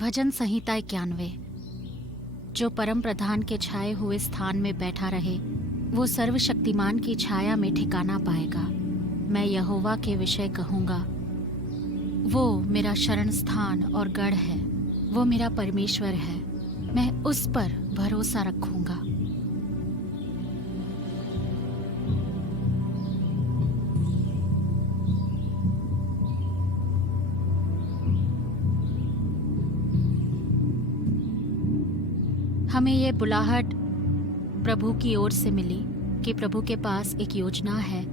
भजन संहिता 91। जो परम प्रधान के छाए हुए स्थान में बैठा रहे, वो सर्वशक्तिमान की छाया में ठिकाना पाएगा। मैं यहोवा के विषय कहूँगा, वो मेरा शरण स्थान और गढ़ है, वो मेरा परमेश्वर है, मैं उस पर भरोसा रखूँगा। हमें ये बुलाहट प्रभु की ओर से मिली कि प्रभु के पास एक योजना है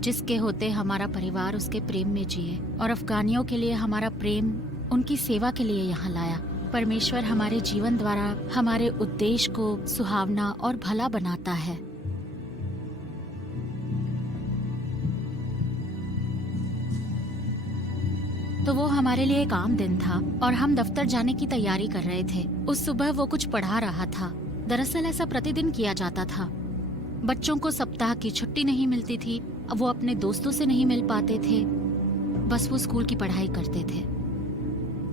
जिसके होते हमारा परिवार उसके प्रेम में जिए, और अफगानियों के लिए हमारा प्रेम उनकी सेवा के लिए यहाँ लाया। परमेश्वर हमारे जीवन द्वारा हमारे उद्देश्य को सुहावना और भला बनाता है। तो वो हमारे लिए एक आम दिन था और हम दफ्तर जाने की तैयारी कर रहे थे। उस सुबह वो कुछ पढ़ा रहा था। दरअसल ऐसा प्रतिदिन किया जाता था। बच्चों को सप्ताह की छुट्टी नहीं मिलती थी, अब वो अपने दोस्तों से नहीं मिल पाते थे, बस वो स्कूल की पढ़ाई करते थे।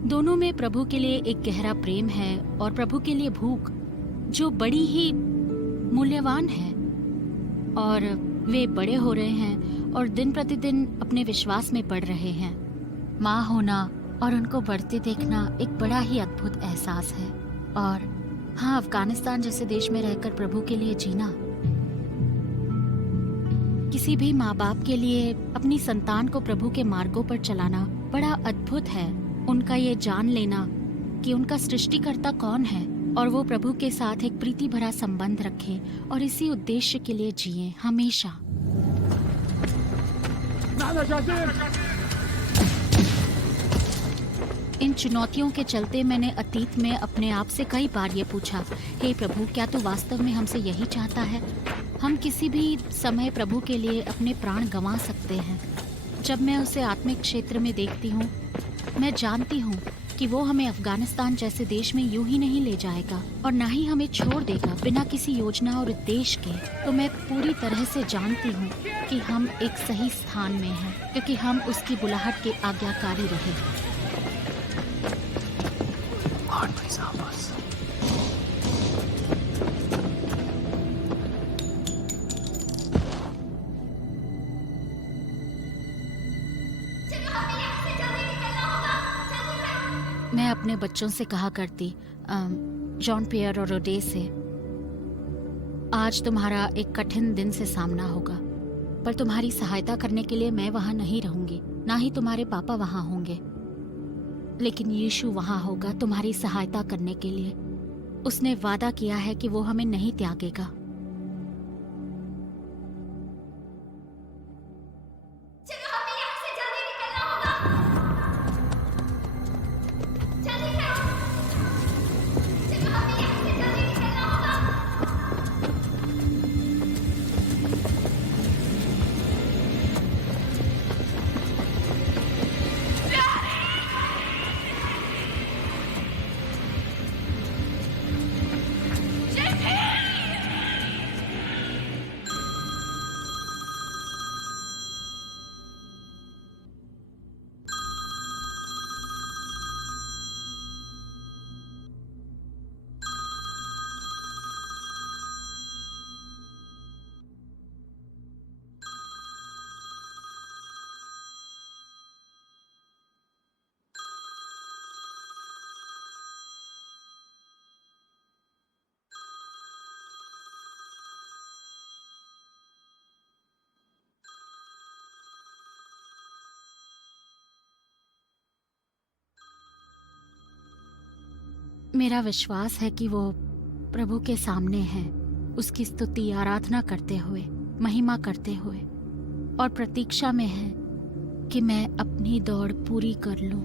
दोनों में प्रभु के लिए एक गहरा प्रेम है और प्रभु के लिए भूख जो बड़ी ही मूल्यवान है, और वे बड़े हो रहे हैं और दिन प्रतिदिन अपने विश्वास में बढ़ रहे हैं। माँ होना और उनको बढ़ते देखना एक बड़ा ही अद्भुत एहसास है। और हाँ, अफगानिस्तान जैसे देश में रहकर प्रभु के लिए जीना किसी भी माँ बाप के लिए अपनी संतान को प्रभु के मार्गों पर चलाना बड़ा अद्भुत है। उनका ये जान लेना कि उनका सृष्टिकर्ता कौन है और वो प्रभु के साथ एक प्रीति भरा संबंध रखे और इसी उद्देश्य के लिए जिए हमेशा। इन चुनौतियों के चलते मैंने अतीत में अपने आप से कई बार ये पूछा, हे प्रभु, क्या तू वास्तव में हमसे यही चाहता है? हम किसी भी समय प्रभु के लिए अपने प्राण गंवा सकते हैं। जब मैं उसे आत्मिक क्षेत्र में देखती हूँ, मैं जानती हूँ कि वो हमें अफगानिस्तान जैसे देश में यूं ही नहीं ले जाएगा और ना ही हमें छोड़ देगा बिना किसी योजना और उद्देश्य के। तो मैं पूरी तरह से जानती हूँ कि हम एक सही स्थान में हैं, क्योंकि हम उसकी बुलाहट के आज्ञाकारी रहे। मैं अपने बच्चों से कहा करती, जॉन पियर और रोडे से, आज तुम्हारा एक कठिन दिन से सामना होगा, पर तुम्हारी सहायता करने के लिए मैं वहां नहीं रहूंगी, ना ही तुम्हारे पापा वहां होंगे, लेकिन यीशु वहां होगा तुम्हारी सहायता करने के लिए। उसने वादा किया है कि वो हमें नहीं त्यागेगा। मेरा विश्वास है कि वो प्रभु के सामने है, उसकी स्तुति आराधना करते हुए, महिमा करते हुए, और प्रतीक्षा में है कि मैं अपनी दौड़ पूरी कर लूं।